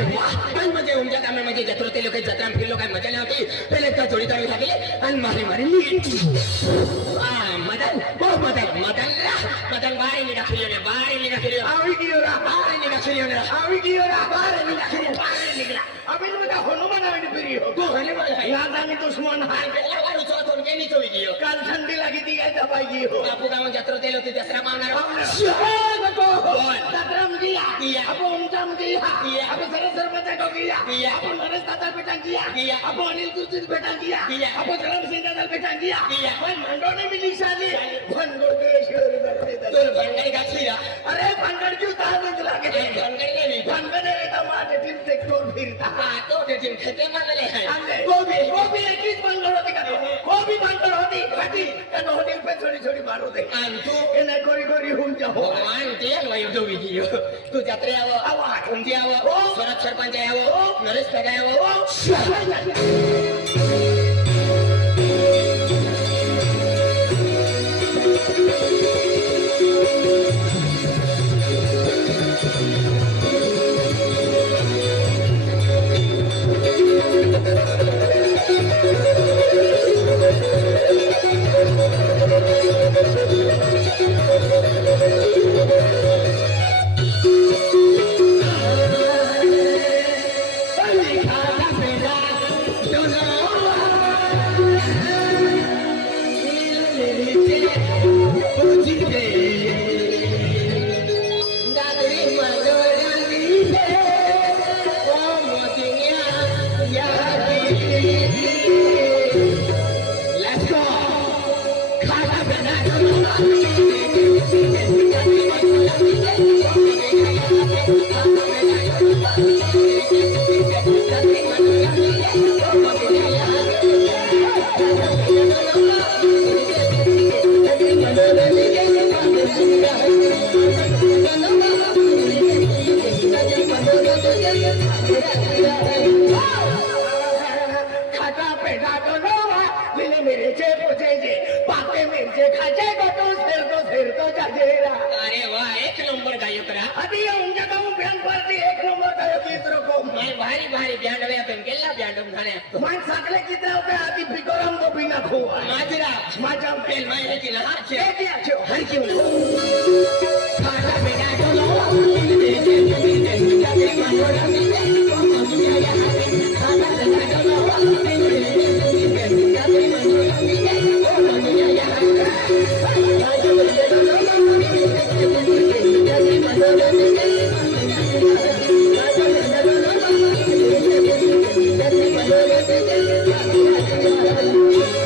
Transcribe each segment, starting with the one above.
अरे वाह पण म्हणजे उमच्या कामामध्ये जत्रा ते लोक जत्रा फिरलो काय मजा नव्हती पहिले का जोडी तरी लागले आणि मारी मारी मदन हो मदन मदन मदन बाहेर निघा फिरवणे बाहेर निघा फिरव आवी गियो रा बाहेर निघा फिरवणे आवी गियो रा बाहेर निघा फिरव बाहेर निघला अबे तुम का हनुमान आवी फिरियो तू हनुमान है लादानी दुश्मन आणि है त्याला वाढू चोरून केली तो विडिओ काल थंडी लगी थी काय दबाई गियो बापू गाव जत्रा ते लोक दसरा मावणार सत्रम गिया गिया. अब उमटम गिया गिया. अब सरस सरपंच को गिया गिया. अब नरेश दादा बेटा गिया गिया. अब अनिल कुर्सी बेटा गिया गिया. अब धर्म सिंह दादा बेटा गिया गिया. पण मंडोने मिली शादी भंडोर के शेर करते तो भंगारी घातली अरे भंडोर क्यों तारच लागे भंगारी नाही भंडोर है टमाटे टीम सेक्टर फिरता तो ते जिम खेते मानले आहे गोभी एक ही भंडोर होती का गोभी भंडोर होती घाटी का होती पे छोटी छोटी मार होते आणि तू एने कोरी कोरी होऊन जा हो भगवान ते वाई तो विडिओ तू जत्रे यावं तुमची यावं स्वराज सरपंच यावं नरेश पेगा यावं अरे वा एक नंबर गायक रा अभी उनका काम बयान पार्टी एक नंबर का तीसरो को मैं भारी भारी बँड वेतन केला बँड झाले मन सकले कितना होता आदि फिकोरम को बिना खो माझरा माझा पेल माहिती की ना छे दिया छे हर की खाटा बेटा तो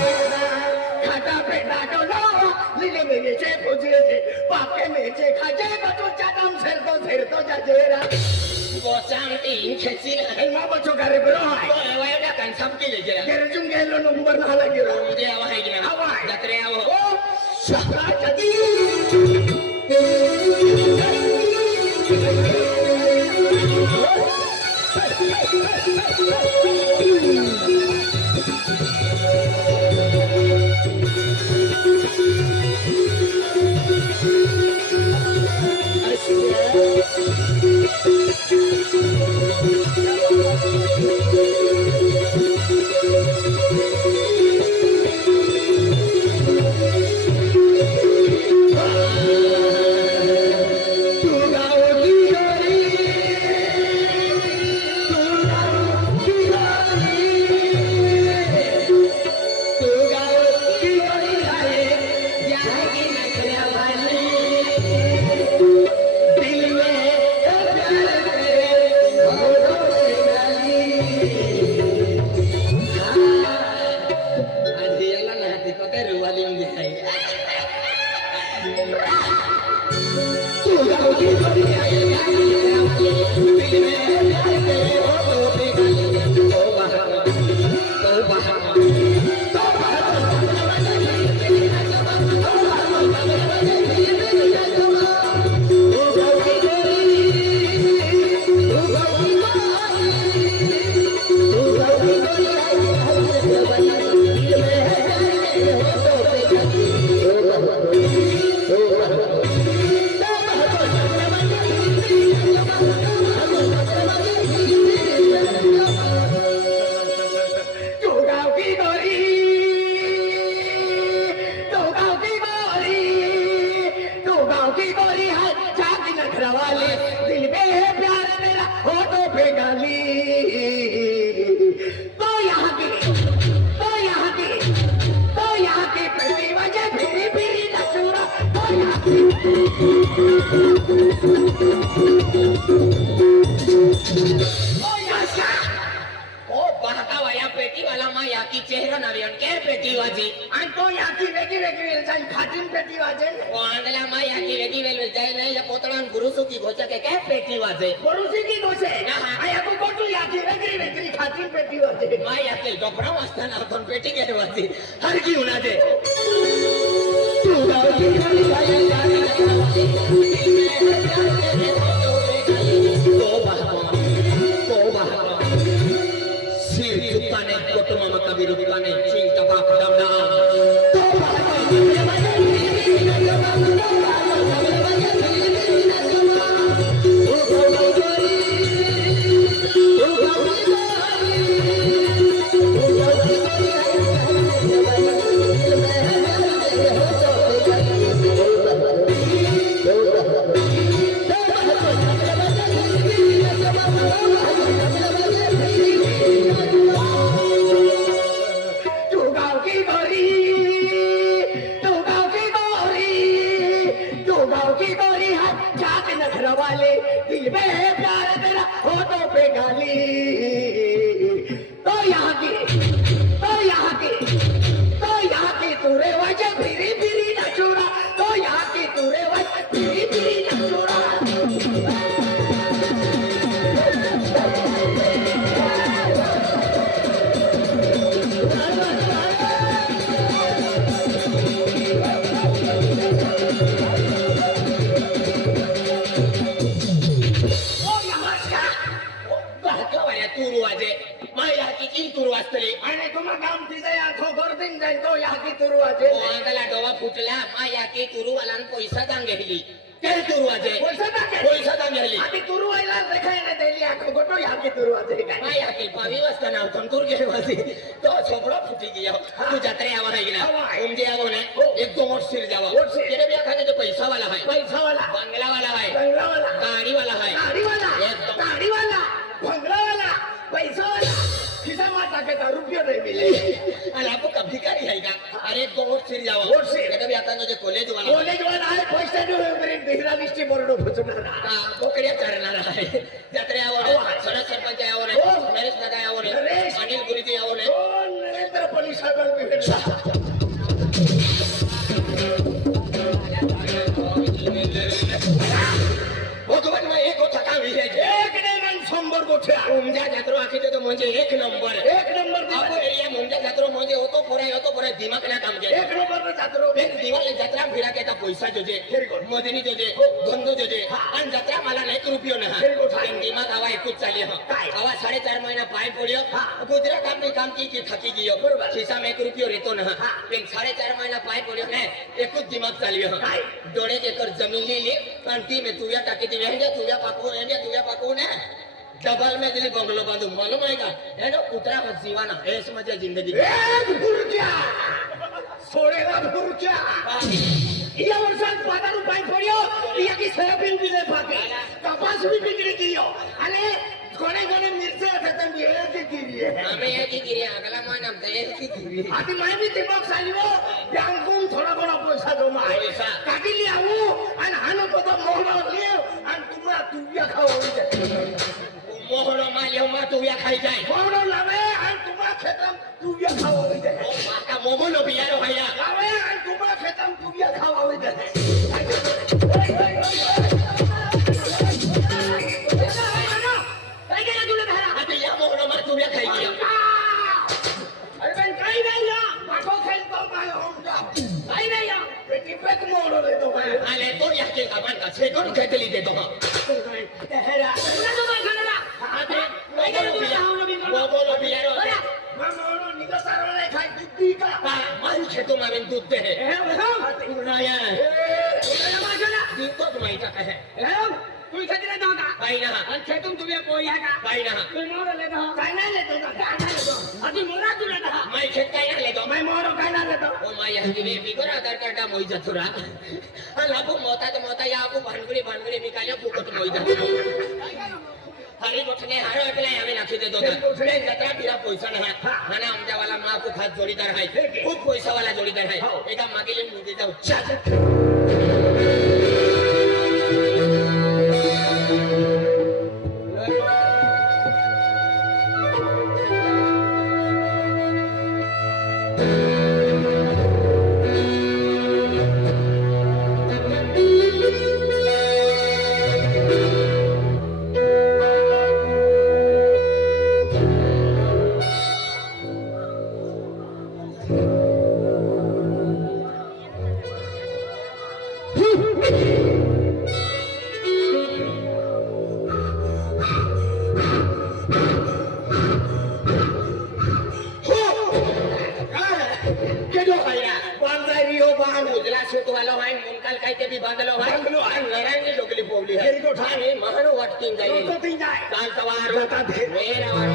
खाता पेटा तो लो लीले मेरे छे पूछे छे पापे मेरे छे खाजे बतो चाटम सेर तो जाजेरा बोचांती इंखेसी एमा बचो करे ब्रो हाय तो वायदा kan sabki le jera केरे जुम गेलो नंबर ना लगे रो मुझे आवा है कि ना जत्रे आवो ओ सका जदी दिल में ओ याशा ओ बहकावा या पेटीवाला मा याकी चेहरा नवी आणि काय पेटी वाजी आणि तो याची वेगळी वेगळी जाईन खाटीन पेटी वाजेल ओ आंधला मा याकी वेगी वेल जाय नाही या पोतळान गुरुसुकी घोचा के काय पेटी वाजे बरोसी की गोसे हा. आया को कोटू याची वेगळी वेगळी खाटीन पेटी वाजेल मा याके डोकरा वाजताना आपण पेटी घे वाजी हर की उनाजे तू गावची वाली गाय तो बहकावा सिर चुकाने कुटुंब कबीर रुकाने चिंता बाप दामना तू गाव की गोरी तू गाव की गोरी तू गाव की गोरी हाथ जात नखरा वाले दिल में है प्यार तेरा होठों पे गाली तो यहाँ की तू रेवाज फिरी फिरी नचोरा तो यहाँ की तू रेवाज फिरी फिरी नचोरा ओ नमस्कार बहकावा तुरु वाजे मा याकी की तुरु वाजतली आणि तुम्हा काम तिथे आखो गर्दीन जाईल तो याकी तुरु वाजेल ओ आंधला डोवा फुटला मा याकी तुरु वालान पैसा दांगेली काय तुरु वाजे पैसा दांगेली आधी तुरु व्हायला रेखायला दिली आखो गोटो याकी तुरु वाजेल काय मा याकी पावी वाजता ना तंतुर घे वाजी तो छोपडा फुटी गया तू जत्रे आवा है ना उमजे आवो ने एक दो मोट सिर जावा मोट सिर. तेरे बिया खाने तो पैसा वाला है पैसा वाला बंगला वाला है बंगला वाला गाड़ी वाला है गाडी वाला एकदम. गाडी वाला बंगला वाला पैसा वाला खिसा मा टाकेता रुपये नाही मिले आणि आपण का भिकारी आहे का अरे एक दो मोट सिर जावा मोट सिर. तेरे बिया खाने जो कॉलेज वाला है. कॉलेज वाला आहे पैसा देऊ बिहरा दिसती बरोड फुचणार का बोकड्या करणार आहे जत्रे आवो ने सरळ सरपंच आवो ने हो. नरेश दादा आवो ने नरेश. अनिल गुरुजी आवो ने ओ नरेंद्र पोलिसांवर बिघडला भगवान में एक होता का विजय एक नाही मन 100 गोठ्या उमजा जत्रो आखी तो म्हणजे एक नंबर एक नंबर आपो दिवस. एरिया मुंजा जत्रो म्हणजे होतो पुरा दिमाग ना काम के एक नंबर जात्रो एक दिवाळी जत्रा फिरा के पैसा जोजे Very good. मदनी जोजे धंदो जोजे आणि जत्रा मला नाही रुपयो ना Very good. पण दिमाग आवा एकूच चाली हा काय? आवा 4.5 महिना पाय पड्यो गुजरात आपली काम की थकी गयो बरोबर. खिसा में 1 रुपयो रेतो ना पण 4.5 महिना पाय पड्यो ने एकूच दिमाग चाली हा काय? डोळे एकर जमीन लिहिली आणि ती में तुया टाकी ती वेंगे तुया पाकू ने डबल में दिली बंगलो बांधू मालूम आहे का हे ना कुत्रा जीवाना ऐस मजा जिंदगी एक भुरक्या सोडेला भुरक्या या वर्षात 5 रुपये पड्यो या की सोयाबीन दिले पाके कपास भी बिक्री कियो आणि कोणे कोणे मिरची असतात मिळायची किरी आम्ही एक गिरी आगला मान आमचा एक गिरी आधी माहिती दिमाग सांगितलो बँकून थोडा थोडा पैसा जमा पैसा. काढली आऊ आणि हा नको तो मोहर लिव आणि तुम्हाला तुझ्या खाऊ मोहरो माल्यो मा तू या खाई जाय मोहर लावे आणि तुम्हाला खेत्राम तुझ्या खाऊ ओ माका मोमोनो बियारो हाया लावे आणि तुम्हाला खेत्राम तुझ्या खाऊ काय केलं तुला घरा आता या मोहरो मा तू या खाई गया अरे पण काही नाही या पाठो खेळतो काय होऊन काही नाही या पेटी पेट मोडो देतो काय आले तो या के कामान का छे कोण खेतली देतो हा हेरा आता मोमोनो बियारो मोडो निघा सारवले खाय किती का का मान खेतो मावेन दूध दे हे बघा पुराया ए माझ्याला दूध तो माहिती का है तू इथे दिला जाऊ का काही ना आणि खेतून तुम्ही पोई आहे का काही ना तू मोडो लेतो काय नाही लेतो का काय नाही लेतो आधी मोरा तुला दहा माय खेत काय ना लेतो मैं मोरो काय नाही लेतो ओ माय हंगी बे बिगर आधार कार्ड मोई जथुरा आणि आपू मोता या आपू भानगडी निकाल्या फुकट मोई जथुरा हरी गोठने हारो एकला आम्ही नाखी देतो गोठने जत्रा फिरा पैसा नाही हाना आमच्यावाला मा खूप हात जोडीदार आहे खूप पैसावाला जोडीदार आहे एका मागे मुंगे जाऊ केडो हैरा बांधाय रियो बांध उजला सुतवालो हाय मुनकाल काय ते बी बांधलो हाय बांधलो हाय. लरांगी लोकली पोवली हाय केडो ठाय. आणि महानो वाटतीन जाईल तो तीन जाय. काल सवार जातात हे. मेरा वाट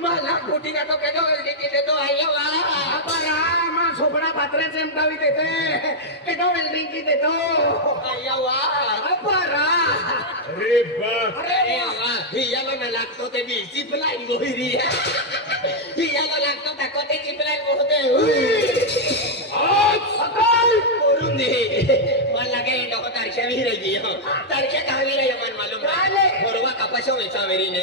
मला कोटी का तो केडो लिखी तो आयो वा बाबा मा सोपडा पात्रे चमकावी देते केडो वेल्डिंग की देतो आयो वा अपारा अरे बाप अरे वा हियाला ना लागतो ते बी चिपलाईन गोहिरी हियाला लागतो त्या कोते चिपलाईन गोहते आज सकाळ करून दे मला लागे नको तारख्या विहिरायची तारख्या का विहिराय मन मालूम चाले. बरोबर कपाशो वेचा मेरीने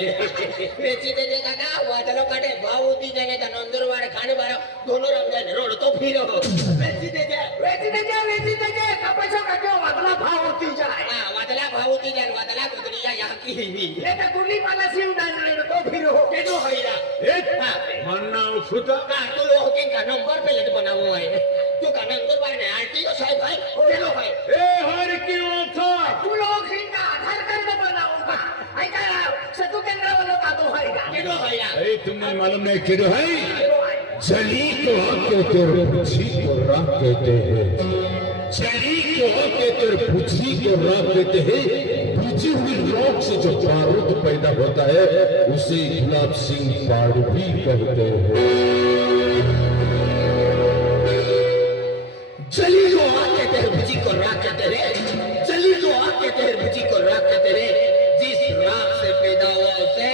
वेची ते जे काका वादलो काटे भाव होती जाने त्या नंदुरबार खाणे बार दोनों रंग रोड तो फिरो वेची ते कपाशा काट्यो वादला भाव होती जाय हा वादला भाव होती जान वादला कुदरिया या की हिवी लेता गुली माला सिम डान रे तो फिरो केडो होईरा हा मन्ना सुता का तू होकिंग का नंबर प्लेट बनावो आहे तू का नंदुरबार ने आरटीओ साहेब भाई केडो भाई ए हर क्यों था तू लोग इनका आधार कार्ड बनाऊंगा ऐका सतु केंद्रावर कातो है केडो होईरा अरे तुम्हें मालूम नहीं किधर है चली को कहते हैं पूछी को राह कहते हैं चली को कहते हैं पूछी को राह कहते हैं बुझी हुई रॉक से जो बारूद पैदा होता है उसे गुलाब सिंह पाड़वी कहते हैं चली जो आके तेरे बुझी को राख कहते रे चली जो आके तेरे बुझी को राख कहते रे जिस राख से पैदा हुआ उसे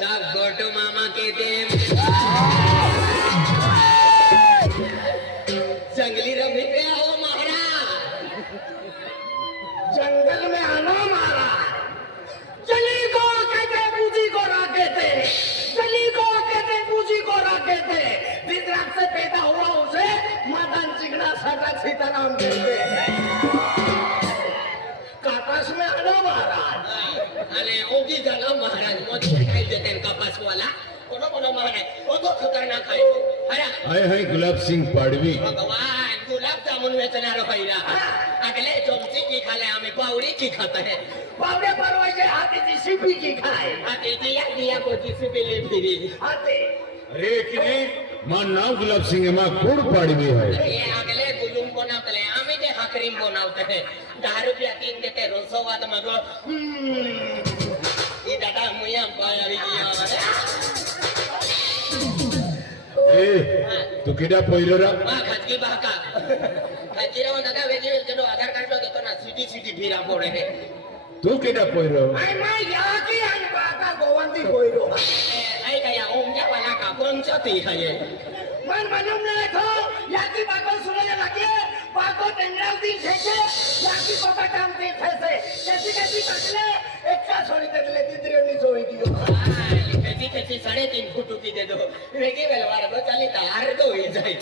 सब गोटो मामा कहते हैं जंगली रमी पे आओ महाराज जंगल में आना मारा चली को कहते पूजी को राखे थे चली को कहते पूजी को राखे थे जिस रात से पैदा हुआ उसे मदन चिकना साटा सीताराम कहते काटास में आना महाराज अरे ओगी जाना महाराज मोदी काय देते हैं कपास वाला कोनो महाराज वो तो खतरनाक है हरा आए हैं गुलाब सिंह पाड़वी भगवान गुलाब जामुन वेचणार होईरा अगले चमची की खाले आम्ही पावडी की खात आहे पावडे परवायचे हातीची शिपी की खाय आते दिया दिया कोची सिपेले फिरी हाते अरे कि नहीं मां नाव गुलाब सिंह है मां गुड़ पाड़वी है ये अगले गुलुम बनावतले आम्ही ते हाकरीम बनवते 10 रुपया 3 देते रोसवात मग ई दादा मुया पायावी गया ए तू किडा पहिलो रा वा खाजगी बाका खाजगी राव दादा वेजी वेजी आधार कार्ड देतो ना सिटी फिरा पडे हे तू किडा पहिरो आई माय या की आई बाका गोवंती कोइरो आई काय ओमच्या वाला का पंचती आहे मन मालूम नहीं था याकी बाको सुने लगे बाको टेंगरावती छेचे याकी कोटा टांगती फैसे कैसी कटले एक्का छोड़ी देले तिद्रेनी सोई दियो त्याची त्याची 3.5 फूट की दे दो वेगी वेलवार गो चाली तार तो होई जाई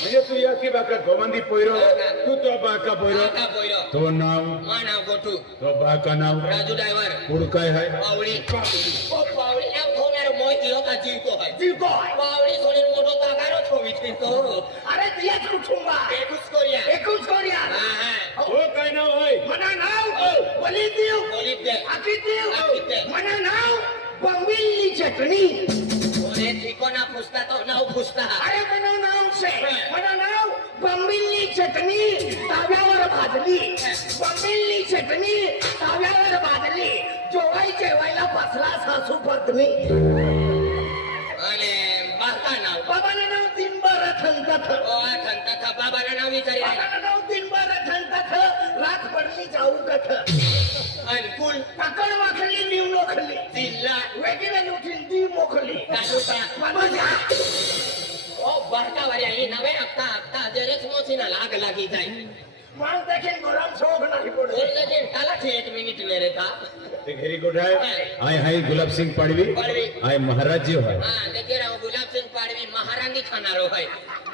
म्हणजे तू या की बाका गोवंदी पहिरो तू तो बाका पहिरो का बोलो तो नाव माना गोटू तो बाका नाव राजू ड्रायव्हर गुड़ काय है पावडी ओ पावडी ना थोनार मोय दियो का जीवतो है जीवतो है पावडी सोडून मोठो तागारो ठोवी तो अरे दियाच कुठुंबा एकूच कोरिया एकूच कोरिया हा हा ओ काय नाव है मना नाव बली देव बोली दे आकी देव आकी मना नाव बंबिल्ली चटणी ओरे ठिकाणा पुसता तो नाव पुसता अरे मना नाव से मना नाव बंबिल्ली चटणी ताव्यावर भाजली बंबिल्ली चटणी ताव्यावर भाजली जेवायला बसला सासू पत्नी आणि बाका नाव बाबाने नाव 3 बारा थंत थंतात ओ थंता था बाबाला नाव विचारी बाबाला नाव दिन बारा थंतात रात पडली जाऊ कथ अनुकूल काकड वाखली निवलो खली जिल्हा वेगळे उठील दी मोखली तालुका मजा ओ बरका वारी आई नवे हप्ता जरेच मोसीना लाग लागी जाय मान देखील गरम शोक नाही पडत बोलले दिन काला 1 मिनिट मेरे था व्हेरी गुड आहे आय हाय गुलाब सिंग पाडवी पाडवी. आय महाराज जी है हां देखिए राव गुलाब सिंह पाडवी महारानी खानारो है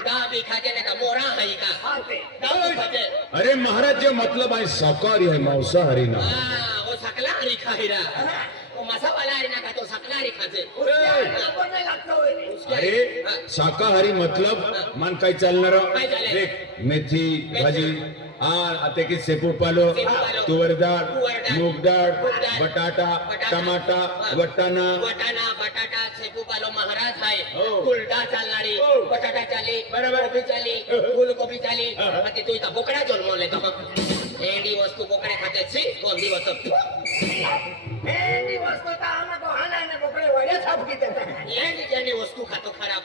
दा भी खाते ने का मोरा है का हा ते दाऊ खाते अरे महाराज जी मतलब आय शाकाहारी है मांसाहारी ना हां वो सकला हरी खाईरा वो मसा वाला हरी ना का तो सकला हरी खाते आपण नाही लागतो होय रे. अरे शाकाहारी मतलब मान काय चालणार काय चालेल? देख मेथी भाजी आता की शेपू पालो शेपूपालो, तुवर डाळ तुवर डाळ, मूग डाळ मूग डाळ, बटाटा बटाटा, टमाटा हा. वटाणा वटाणा बटाटा शेपू पालो महाराज आहे हो. कुलटा चालणारी हो. बटाटा चाली बरोबर. कोबी चाली फुलकोबी चाली आता तू इथं बोकडा जन्मवले तो एडी वस्तू बोकडे खाते छी कोणती वस्तू हे दिवस तो आम्हा को हाना ने बोकडे वड्या छाप की देतात एडी वस्तू खातो खराब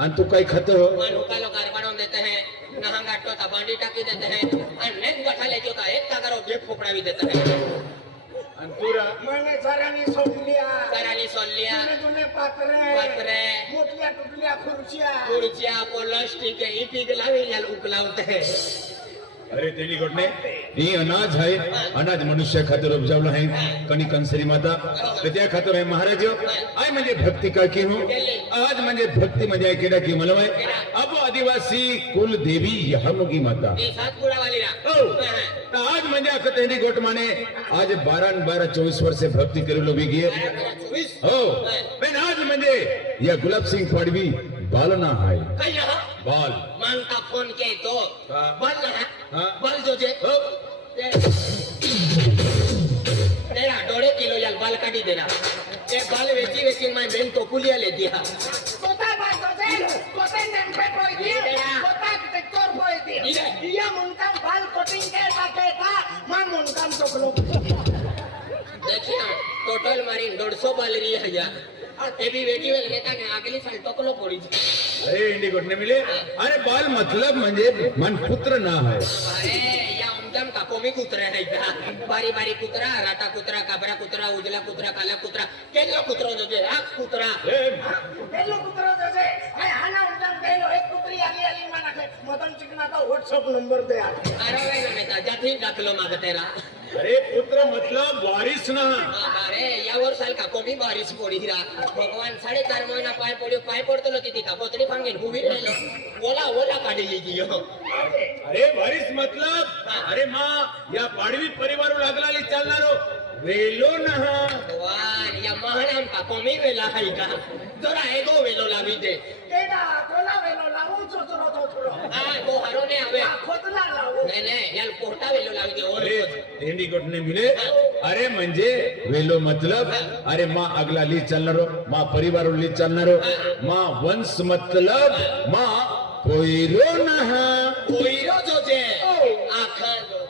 आणि तू काय खात मन हुकालो कारबाडून देते हैं नहा गाटो ता बांडी टाकी देते हैं और नेक बठा लेके होता एक तागरो गेट फोपड़ा भी देते हैं आणि तुरा मने सारानी सोडलिया करानी सोलिया जुने जुने पात्रे पात्रे, मोठल्या टुटल्या खुर्च्या खुर्च्या प्लास्टिक इटिक लावी याल उकलावते हैं अरे तेली घटने ही अनाज है अनाज मनुष्य खातर उपजावलं आहे कणी कंसरी माता तर त्या खातर आहे महाराज आय म्हणजे भक्ती का की हो आज म्हणजे भक्ती म्हणजे केला की मला अब आदिवासी कुल देवी यहमुगी माता ये सातपुड़ा वाली ना हो. तर आज म्हणजे अखत हेनी गोट माने आज 12-24 वर्षे भक्ती करू बी गे 24 हो पण आज म्हणजे या गुलाब सिंग पाडवी बालना आहे कहीं यहाँ बाल मांगता फोन के तो हाँ. बल ना है हाँ. बल जो जे हो. तेरा 1.5 किलो याल बाल काटी देना ये बाल वेची मैं बेन तो कुलिया ले दिया स्वतः बायको जे स्वतः नेमके पोयती स्वतः टेक्टर पोयती इया मुनकाम बाल कटिंग के टाके था मा मुनकाम चोकलो देखिए टोटल मारी 150 बाल रही है या ये भी वेटी वेल लेता ने अगली साल टोकलो पड़ी थी अरे इंडी घटने मिले अरे बाल मतलब म्हणजे मन पुत्र ना है अरे या उमजम का कोमी कुत्रा है का बारी बारी कुत्रा राता कुत्रा काबरा कुत्रा उजला कुत्रा काला कुत्रा केलो कुत्रा जो जे आख कुत्रा पेलो कुत्रो जे हाय हाना उंटाम पेलो एक कुत्री आली आली माना के मदन चिकना का व्हाट्सएप नंबर दे अरे वे नेता जाती दाखलो मागतेला अरे पुत्र मतलब वारिस ना अरे या वर्षाल का कोमी बारिश पड़ी हिरा भगवान 4.5 महीना पाय पडतो तिथे का पोतरी फांगेन उभी राहिलो ओला काढी लिहियो अरे वारिस मतलब अरे माँ या पाडवी परिवार लागला चालणारो वेलो ना भगवान या महानाम का कोमी वेला है का जरा एगो वेलो लावी दे केडा कोला वेलो लावू चोचरो तो थोडो तो हारो ने आवे खोदला लावू नहीं याल पोटा वेलो लावी दे और अरे इंडी घटने मिले अरे म्हणजे वेलो मतलब अरे माँ अगला ली चालणारो माँ परिवार ली चालणारो माँ वंश मतलब माँ कोयरो ना कोई जो जे आखा जो